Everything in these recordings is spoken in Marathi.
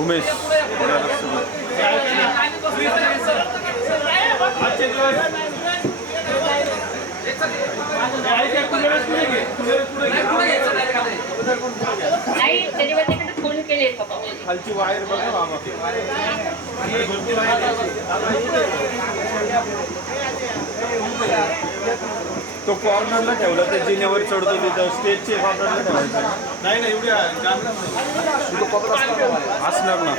उमेश. नाही फोन केले खालची वायर बघा बाबा. तो कॉर्नरला ठेवला ते जिन्यावर चढतो तिथं स्टेजचे कॉर्नरला ठेवायचं. नाही नाही एवढी असणार ना.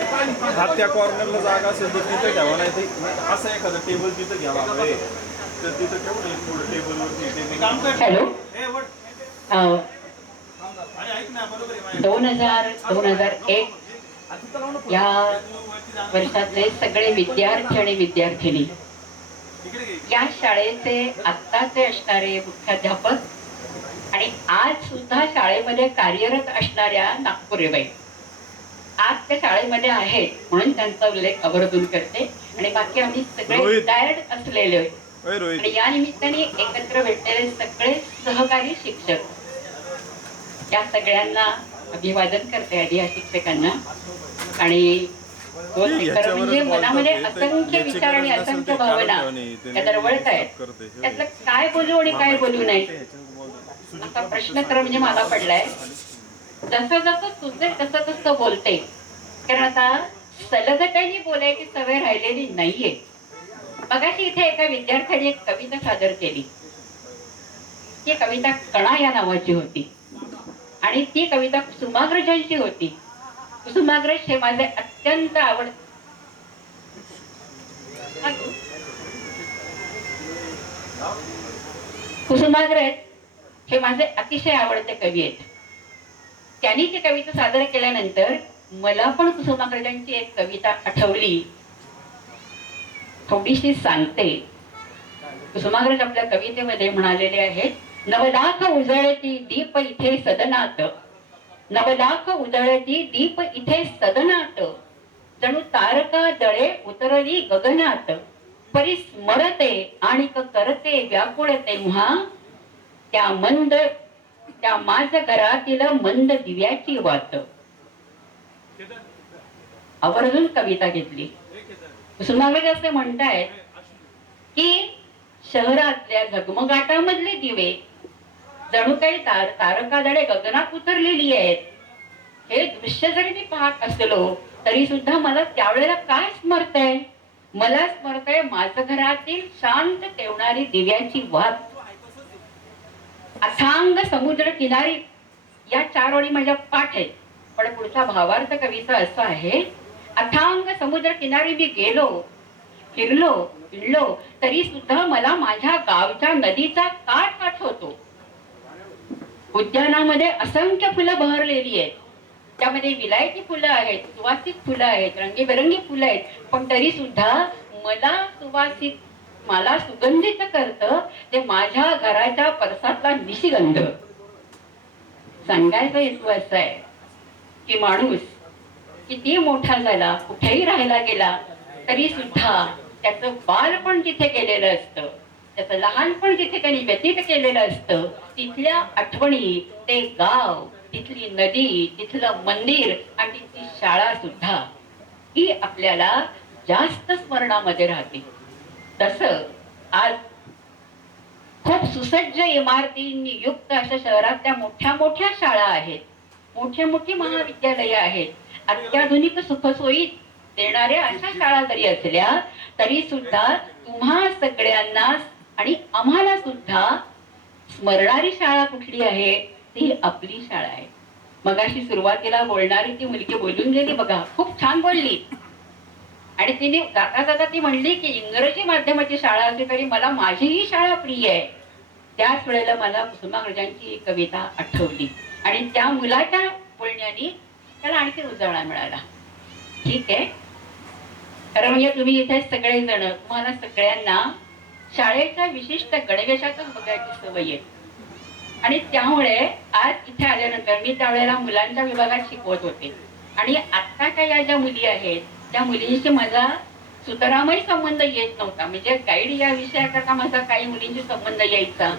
हा त्या कॉर्नरला जागा असेल तर तिथं ठेवा नाही ते असं एखादं टेबल तिथं घ्यावा तर तिथं ठेवून एक थोडं टेबलवरती टेबल काम कर. हॅलो. ए वट अं, अरे ऐक ना बरोबर आहे माझ्या. दोन हजार दोन हजार एक या वर्षातले सगळे विद्यार्थी आणि विद्यार्थिनी. या शाळेचे आत्ताचे असणारे मुख्याध्यापक आणि आज सुद्धा शाळेमध्ये कार्यरत असणाऱ्या नागपुरेबाई. आज त्या शाळेमध्ये आहेत म्हणून त्यांचा उल्लेख आवर्जून करते. आणि बाकी आम्ही सगळे. रिटायर्ड असलेले आणि या निमित्ताने एकत्र भेटलेले सगळे सहकारी शिक्षक. या सगळ्यांना अभिवादन करते आधी या शिक्षकांना. आणि म्हणजे मनामध्ये. असंख्य विचार आणि असंख्य भावना त्या दरवळत आहेत. त्यातलं काय बोलू आणि काय बोलू नाही. असा प्रश्न खरं म्हणजे मला पडलाय. जसं जसं तुझे तसं तसं बोलते. कारण आता सलग काही बोलायची सवय राहिलेली नाहीये. मगाशी इथे एका विद्यार्थ्याने एक कविता सादर केली. ती कविता कणा या नावाची होती. आणि ती कविता कुसुमाग्रजांची होती. कुसुमाग्रज हे माझे अत्यंत आवड कुसुमाग्रज हे माझे अतिशय आवडते कवी आहेत. त्यांनी ते कविता सादर केल्यानंतर मला पण कुसुमाग्रजांची एक कविता आठवली. थोडीशी सांगते. कुसुमाग्रज आपल्या कवितेमध्ये म्हणालेले आहेत नवलाख उजळती दीप इथे सदनात नवलाख उजळती दीप इथे सदनात जणू तारका दळे उतरली गगनात. परी स्मरते आणि करते व्याकुळ तेव्हा त्या मंद त्या माझ घरातील मंद दिव्याची वात. आवर्जून कविता घेतली. कुसुमाग्रज असे म्हणतायत की शहरातल्या झगमगाटामधले दिवे जणू काही तार तारकादळे गगनात उतरलेली आहेत. हे दृश्य जरी मी पाहत असलो तरी सुद्धा मला त्यावेळेला काय स्मरतय मला स्मरतय माझं घरातील शांत ठेवणारी दिव्यांची वात. अथांग समुद्र किनारी. या चार ओळी माझ्या पाठ आहेत. पण पुढचा भावार्थ कविता असा आहे अथांग समुद्र किनारी मी गेलो फिरलो फिरलो तरी सुद्धा मला माझ्या गावच्या नदीचा काठ आठवतो. उद्यानामध्ये असंख्य फुलं बहरलेली आहेत. त्यामध्ये विलायती फुलं आहेत सुवासिक फुलं आहेत रंगीबेरंगी फुलं आहेत. पण तरी सुद्धा मला सुवासिक मला सुगंधित करत ते माझ्या घराच्या परसातला निशिगंध. सांगायचं हेतू असं आहे की माणूस किती मोठा झाला कुठेही राहायला गेला तरी सुद्धा त्याचं बालपण जिथे गेलेलं असतं. त्याचं लहानपण जिथे त्यांनी व्यतीत केलेलं असतं तिथल्या आठवणी ते गाव तिथली नदी तिथलं मंदिर आणि तिथली शाळा सुद्धा ही आपल्याला जास्त स्मरणामध्ये राहते. तस आज खूप सुसज्ज इमारतींनी युक्त अशा शहरातल्या मोठ्या मोठ्या शाळा आहेत. मोठ्या मोठी महाविद्यालय आहेत. अत्याधुनिक सुखसोयी देणाऱ्या अशा शाळा जरी असल्या तरी सुद्धा तुम्हा सगळ्यांना आणि आम्हाला सुद्धा स्मरणारी शाळा कुठली आहे? ती आपली शाळा आहे. मगाशी सुरुवातीला बोलणारी ती मुलगी बोलून गेली बघा. खूप छान बोलली. आणि तिने जाता जाता ती म्हणली की इंग्रजी माध्यमाची शाळा असली तरी मला माझीही शाळा प्रिय आहे. त्याच वेळेला मला कुसुमाग्रजांची कविता आठवली. आणि त्या मुलाच्या बोलण्याने त्याला आणखी उजाळा मिळाला. ठीक आहे? खरं म्हणजे तुम्ही इथे सगळेजण तुम्हाला सगळ्यांना शाळेच्या विशिष्ट गणवेशातच बघायची सवय आहे. आणि त्यामुळे आज इथे आल्यानंतर मी त्यावेळेला मुलांच्या विभागात शिकवत होते. आणि आत्ताच्या या ज्या मुली आहेत त्या मुलींशी माझा सुतरामही संबंध येत नव्हता. म्हणजे गाईड या विषयाकरता माझा काही मुलींशी संबंध यायचा.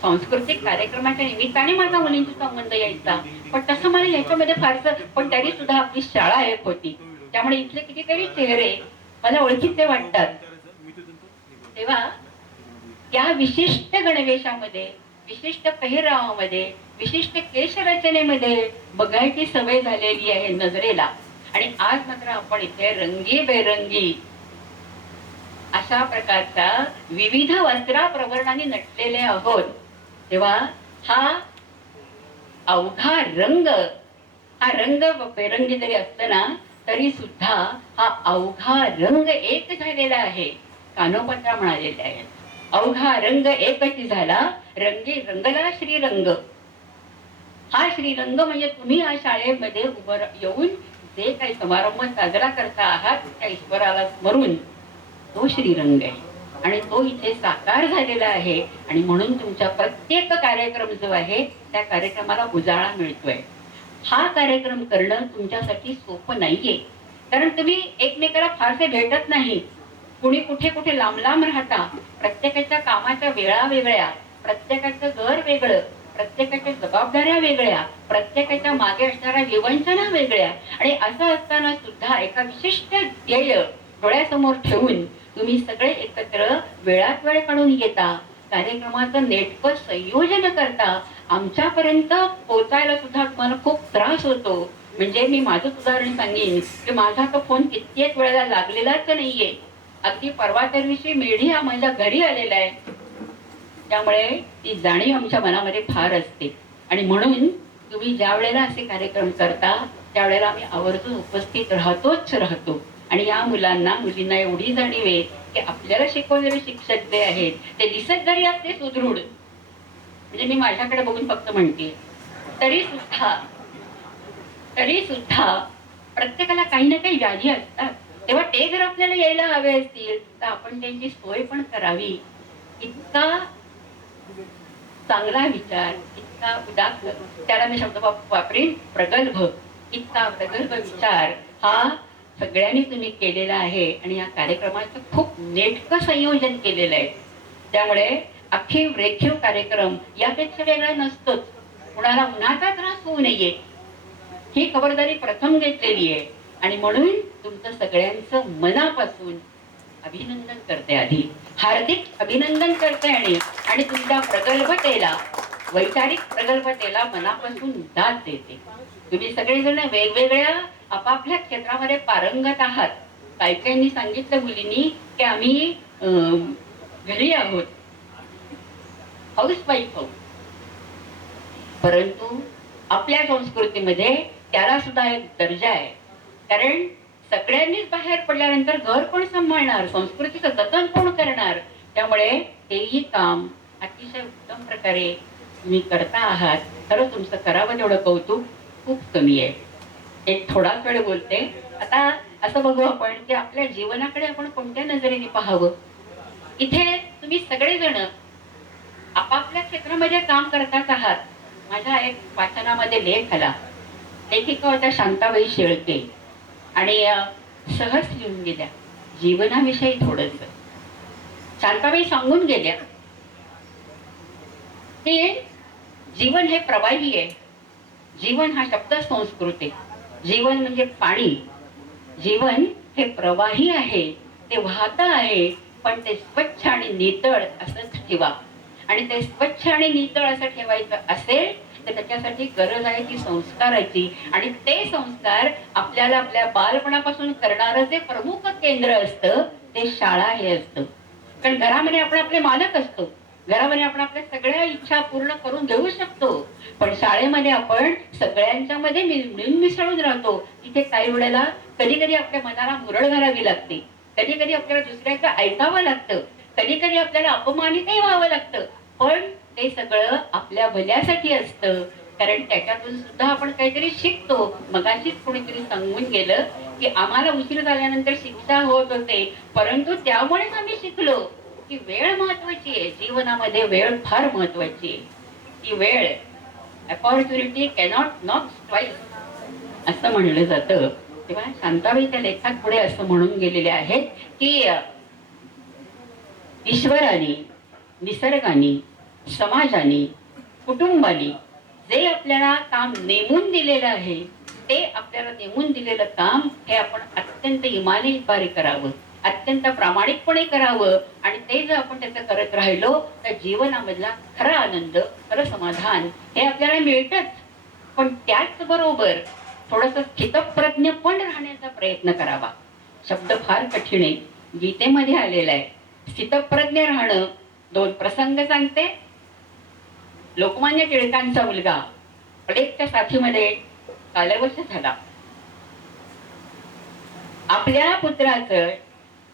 सांस्कृतिक कार्यक्रमाच्या निमित्ताने माझा मुलींशी संबंध यायचा. पण तसं मला याच्यामध्ये फारसं पण तरी सुद्धा आपली शाळा एक होती. त्यामुळे इथले कितीतरी चेहरे मला ओळखीचे वाटतात. तेव्हा त्या विशिष्ट गणवेशामध्ये विशिष्ट पहिरावामध्ये विशिष्ट केशरचनेमध्ये बघायची सवय झालेली आहे नजरेला. आणि आज मात्र आपण इथे रंगी बेरंगी अशा प्रकारचा विविध वस्त्रा प्रवर्णाने नटलेले आहोत. तेव्हा हा अवघा रंग हा रंग बेरंगी जरी असताना ना तरी सुद्धा हा अवघा रंग एक झालेला आहे. कानोपत्रा म्हणालेले आहेत. अवघा रंग एकची झाला रंगी रंगला श्रीरंग. हा श्रीरंग म्हणजे तुम्ही या शाळेमध्ये उभं येऊन जे काही समारंभ साजरा करता आहात त्या ईश्वराला स्मरून तो श्रीरंग आहे. आणि तो इथे साकार झालेला आहे. आणि म्हणून तुमच्या प्रत्येक कार्यक्रम जो आहे त्या कार्यक्रमाला उजाळा मिळतोय. हा कार्यक्रम करणं तुमच्यासाठी सोपं नाहीये. कारण तुम्ही एकमेकाला फारसे भेटत नाही. कुणी कुठे कुठे लांब लांब राहता प्रत्येकाच्या कामाच्या वेळा वेगळ्या प्रत्येकाचं घर वेगळं प्रत्येकाच्या जबाबदाऱ्या वेगळ्या प्रत्येकाच्या मागे असणाऱ्या विवंचना वेगळ्या. आणि असं असताना सुद्धा एका विशिष्ट ध्येय डोळ्यासमोर ठेवून तुम्ही सगळे एकत्र वेळात वेळ काढून येता कार्यक्रमाचं नेटकं संयोजन करता. आमच्यापर्यंत पोचायला सुद्धा तुम्हाला खूप त्रास होतो. म्हणजे मी माझंच उदाहरण सांगेन की माझा तो फोन कित्येक वेळेला लागलेलाच नाहीये. अगदी परवा त्या दिवशी मेढी हा महिला घरी आलेला आहे. त्यामुळे ती जाणीव आमच्या मनामध्ये फार असते. आणि म्हणून तुम्ही ज्या वेळेला असे कार्यक्रम करता त्यावेळेला आम्ही आवर्जून उपस्थित राहतोच राहतो. आणि या मुलांना मुलींना एवढी जाणीव आहे की आपल्याला शिकवणारे शिक्षक जे आहेत ते दिसत जरी असते सुदृढ. म्हणजे मी माझ्याकडे बघून फक्त म्हणते तरी सुद्धा तरी सुद्धा प्रत्येकाला काही ना काही व्याधी असतात. तेव्हा ते जर आपल्याला यायला हवे असतील तर आपण त्यांची सोय पण करावी. इतका चांगला विचार इतका उदास त्याला मी शब्द वाप- वापरीन प्रगल्भ. इतका प्रगल्भ विचार हा सगळ्यांनी तुम्ही केलेला आहे आणि या कार्यक्रमाचं खूप नेटकं संयोजन केलेलं आहे. त्यामुळे अखीव रेखीव कार्यक्रम यापेक्षा वेगळा नसतोच. कुणाला उन्हाचा त्रास होऊ नये. ही खबरदारी प्रथम घेतलेली आहे. आणि म्हणून तुमचं सगळ्यांचं मनापासून अभिनंदन करते आधी. हार्दिक अभिनंदन करते आणि आणि तुमच्या प्रगल्भतेला वैचारिक प्रगल्भतेला मनापासून दाद देते. तुम्ही सगळेजण वेगवेगळ्या आपापल्या क्षेत्रामध्ये पारंगत आहात. काही काहींनी सांगितलं मुलींनी की आम्ही घरी आहोत. हाऊस वाईफ आहोत. परंतु आपल्या संस्कृतीमध्ये त्याला सुद्धा एक दर्जा आहे. कारण सगळ्यांनीच बाहेर पडल्यानंतर घर कोण सांभाळणार? संस्कृतीचं जतन कोण करणार? त्यामुळे तेही काम अतिशय उत्तम प्रकारे तुम्ही करता आहात. खरं तुमचं करावं तेवढं कौतुक खूप कमी आहे. एक थोडाच वेळ बोलते. आता असं बघू आपण की आपल्या जीवनाकडे आपण कोणत्या नजरेने पाहावं? इथे तुम्ही सगळेजण आपापल्या क्षेत्रामध्ये काम करताच आहात. माझ्या एक वाचनामध्ये लेख आला. लेखिका होत्या शांताबाई शेळके. आणि सहज लिहून गेल्या. जीवनाविषयी थोडस. शांताबाई सांगून गेल्या. की जीवन हे प्रवाही आहे. जीवन हा शब्द संस्कृत आहे. जीवन म्हणजे पाणी. जीवन हे प्रवाही आहे. ते वाहत आहे. पण ते स्वच्छ आणि नितळ असंच ठेवा. आणि ते स्वच्छ आणि नितळ असं ठेवायचं असेल तर त्याच्यासाठी गरज आहे ती संस्काराची. आणि ते संस्कार आपल्याला आपल्या बालपणापासून करणारं जे प्रमुख केंद्र असतं ते शाळा हे असतं. कारण घरामध्ये आपण आपले मालक असतो. घरामध्ये आपण आपल्या सगळ्या इच्छा पूर्ण करून घेऊ शकतो. पण शाळेमध्ये आपण सगळ्यांच्या मध्ये मिळून मिसळून राहतो. तिथे काही वेळेला कधी कधी आपल्या मनाला मुरळ घालावी लागते. कधी कधी आपल्याला दुसऱ्याचं ऐकावं लागतं. कधी कधी आपल्याला अपमानितही व्हावं लागतं. पण ते सगळं आपल्या भल्यासाठी असतं. कारण त्याच्यातून सुद्धा आपण काहीतरी शिकतो. मगाशीच कोणीतरी सांगून गेलं की आम्हाला उशीर झाल्यानंतर शिक्षा होत होते. परंतु त्यामुळेच आम्ही शिकलो की वेळ महत्वाची आहे. जीवनामध्ये वेळ फार महत्वाची आहे. ती वेळ अपॉर्च्युनिटी कॅनॉट नॉट ट्वाईस असं म्हणलं जातं. तेव्हा शांताबाई त्या लेखात पुढे असं म्हणून गेलेले आहेत की ईश्वराने निसर्गाने समाजाने कुटुंबाने जे आपल्याला काम नेमून दिलेलं आहे ते आपल्याला नेमून दिलेलं काम हे आपण अत्यंत इमानदारी करावं अत्यंत प्रामाणिकपणे करावं आणि ते जर आपण त्याचं करत राहिलो तर जीवनामधला खरा आनंद खरं समाधान हे आपल्याला मिळतच. पण त्याचबरोबर थोडस स्थितप्रज्ञ पण राहण्याचा प्रयत्न करावा. शब्द फार कठीण आहे. गीतेमध्ये आलेला आहे. स्थितप्रज्ञ राहणं दोन प्रसंग सांगते. लोकमान्य टिळकांचा मुलगा प्लेगच्या साथीमध्ये कालवश झाला. आपल्या पुत्राचं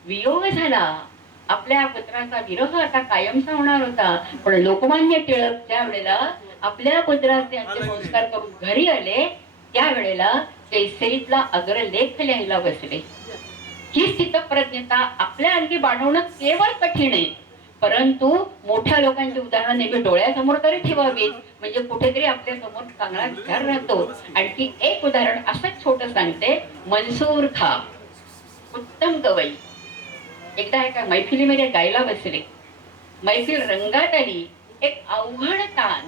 वियोग झाला. आपल्या पुत्राचा विरोह आता कायमचा होणार होता. पण लोकमान्य टिळक त्या वेळेला आपल्या पुत्राचे अंत्यसंस्कार करून घरी आले त्यावेळेला केसरीतला अग्रलेख लिहायला बसले. ही स्थितप्रज्ञता आपल्या अंगी बाणवणं केवळ कठीण आहे. परंतु मोठ्या लोकांची उदाहरणं नेहमी डोळ्यासमोर तरी ठेवावीत म्हणजे कुठेतरी आपल्यासमोर चांगला विचार राहतो. आणखी एक उदाहरण असंच छोट सांगते. मनसूर खा. उत्तम गवई एकदा एका मैफिलीमध्ये गायला बसले. मैफिल रंगात आली. एक अवघड ताण.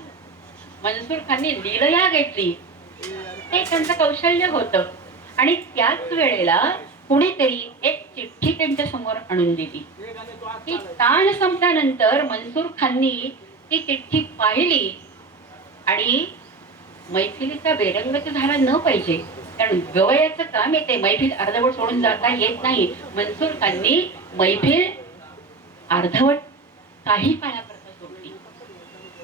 मनसूर खाननी लीलया घेतली. ते त्यांचं कौशल्य होतं. आणि त्याच वेळेला कुणीतरी एक चिठ्ठी त्यांच्यासमोर आणून दिली. ती ताण संपल्यानंतर मनसूर खाननी ती चिठ्ठी पाहिली आणि मैफिलीचा बेरंग तर झाला न पाहिजे. कारण गवयाचं काम येते मैफिल अर्धवट सोडून जाता येत नाही. मनसूर खाननी मैफिल अर्धवट काही काळाकरता सोडली.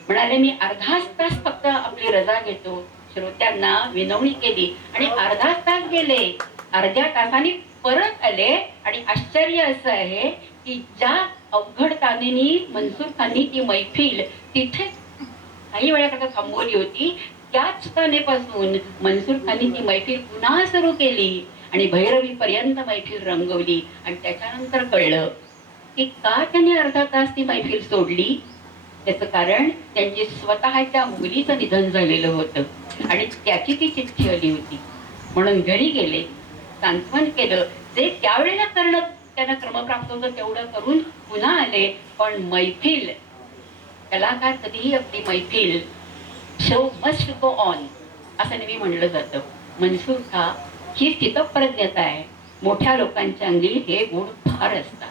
म्हणाले मी अर्धाच तास फक्त आपली रजा घेतो. श्रोत्यांना विनवणी केली आणि अर्धाच तास गेले. अर्ध्या तासाने परत आले आणि आश्चर्य असं आहे की ज्या अवघड तानेनी मनसूर खाननी ती मैफिल तिथे काही वेळाकरता थांबवली होती त्याच तानेपासून मनसूर खाननी ती मैफिल पुन्हा सुरू केली आणि भैरवी पर्यंत मैफिल रंगवली. आणि त्याच्यानंतर कळलं की का त्यांनी अर्धा तास ती मैफिल सोडली? त्याचं कारण त्यांची स्वतःच्या मुलीचं निधन झालेलं होतं आणि त्याची ती चिठ्ठी आली होती. म्हणून घरी गेले. सांत्वन केलं. जे त्यावेळेला करणं त्यांना क्रमप्राप्त होतं तेवढं करून पुन्हा आले पण मैफिल. कलाकार कधीही आपली मैफिल. शो मस्ट गो ऑन असं नेहमी म्हणलं जातं. मनसूर खा ही स्थितप्रज्ञता आहे. मोठ्या लोकांच्या अंगी हे गुण फार असतात.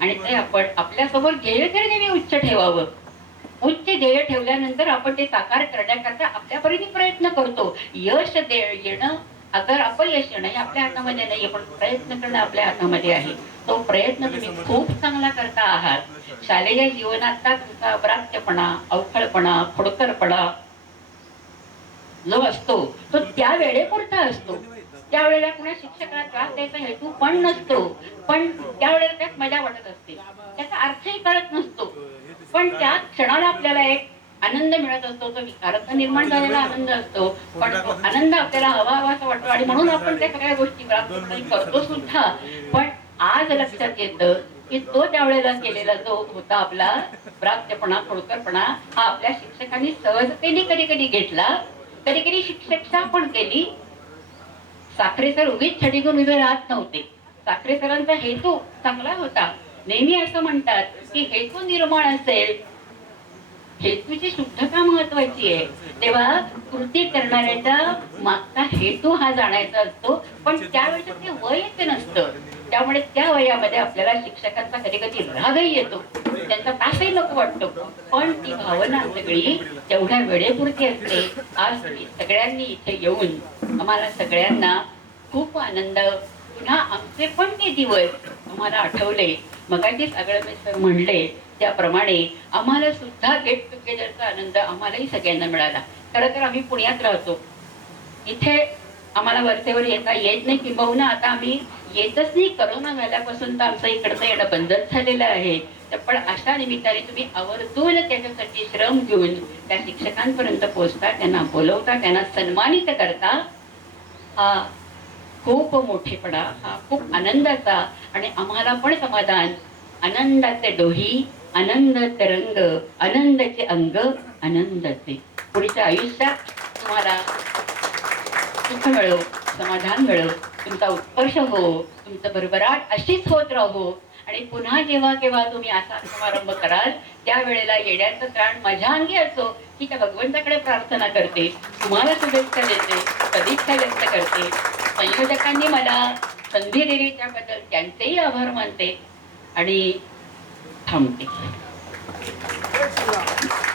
आणि ते आपण आपल्यासमोर ध्येय तरी नेहमी उच्च ठेवावं. उच्च ध्येय ठेवल्यानंतर आपण ते साकार करण्याकरता आपल्या परीने प्रयत्न करतो. यश दे येणं अगर अपयश येणं हे आपल्या हातामध्ये नाही पण प्रयत्न करणं आपल्या हातामध्ये आहे तो प्रयत्न तुम्ही खूप चांगला करता आहात. शालेय जीवनातला तुमचा अप्राप्यपणा अवखळपणा खोडकरपणा जो असतो तो त्या वेळेपुरता असतो. त्यावेळेला कुणा शिक्षकाला त्रास द्यायचा हेतू पण नसतो पण त्यावेळेला त्यात मजा वाटत असते. त्याचा अर्थही कळत नसतो. पण त्या क्षणाला आपल्याला एक आनंद मिळत असतो तो विकाराचा निर्माण झालेला आनंद असतो. पण तो आनंद आपल्याला हवा हवासा वाटतो. आणि म्हणून आपण त्या सगळ्या गोष्टी प्राप्तपणे करतो सुद्धा. पण आज लक्षात येतं की तो त्यावेळेला केलेला जो होता आपला प्राप्तपणा खोडकरपणा हा आपल्या शिक्षकांनी सहजतेने कधी कधी घेतला. कधी कधी शिक्षकता पण केली. साखरे सर उगीच छडी घेऊन उभे राहत नव्हते. साखरे सरांचा हेतू चांगला होता. नेहमी असं म्हणतात की हेतू निर्माण असेल हेतूची शुद्धता महत्वाची आहे. तेव्हा कृती करणाऱ्याचा मागचा हेतू हा जाणायचा असतो पण त्यावेळेस ते वयच नसतं. त्यामुळे त्या वयामध्ये आपल्याला शिक्षकांचा कधी कधी रागही येतो. त्यांचा तासही नको वाटतो. पण ती भावना सगळी तेवढ्या वेळेपुरती असते. आज तुम्ही सगळ्यांनी इथे येऊन आम्हाला सगळ्यांना खूप आनंद पुन्हा आमचे पण ते दिवस आम्हाला आठवले. मगाशीच अगळमे सर म्हणले त्याप्रमाणे आम्हाला सुद्धा गेट टुगेदरचा आनंद आम्हालाही सगळ्यांना मिळाला. खरं तर आम्ही पुण्यात राहतो. इथे आम्हाला वरचेवर येता येत नाही किंबहुना आता आम्ही येतच नाही. करोना झाल्यापासून तर आमचं इकडचं येणं बंदच झालेलं आहे. तर पण अशा निमित्ताने तुम्ही आवर्जून त्याच्यासाठी श्रम घेऊन त्या शिक्षकांपर्यंत पोहोचता त्यांना बोलवता त्यांना सन्मानित करता. हा खूप मोठेपणा हा खूप आनंदाचा आणि आम्हाला पण समाधान. आनंदाचे डोही आनंद तरंग आनंदाचे अंग आनंदाचे. पुढच्या आयुष्यात तुम्हाला सुख मिळो समाधान मिळो तुमचा उत्कर्ष हो तुमचं भरभराट अशीच होत राहो. आणि पुन्हा जेव्हा केव्हा तुम्ही असा समारंभ कराल त्यावेळेला येण्याचं त्राण माझ्या अंगी असो की त्या भगवंताकडे प्रार्थना करते तुम्हाला शुभेच्छा देते सदिच्छा व्यक्त करते. संयोजकांनी मला संधी दिली त्याबद्दल त्यांचेही आभार मानते. आणि 他们。的我也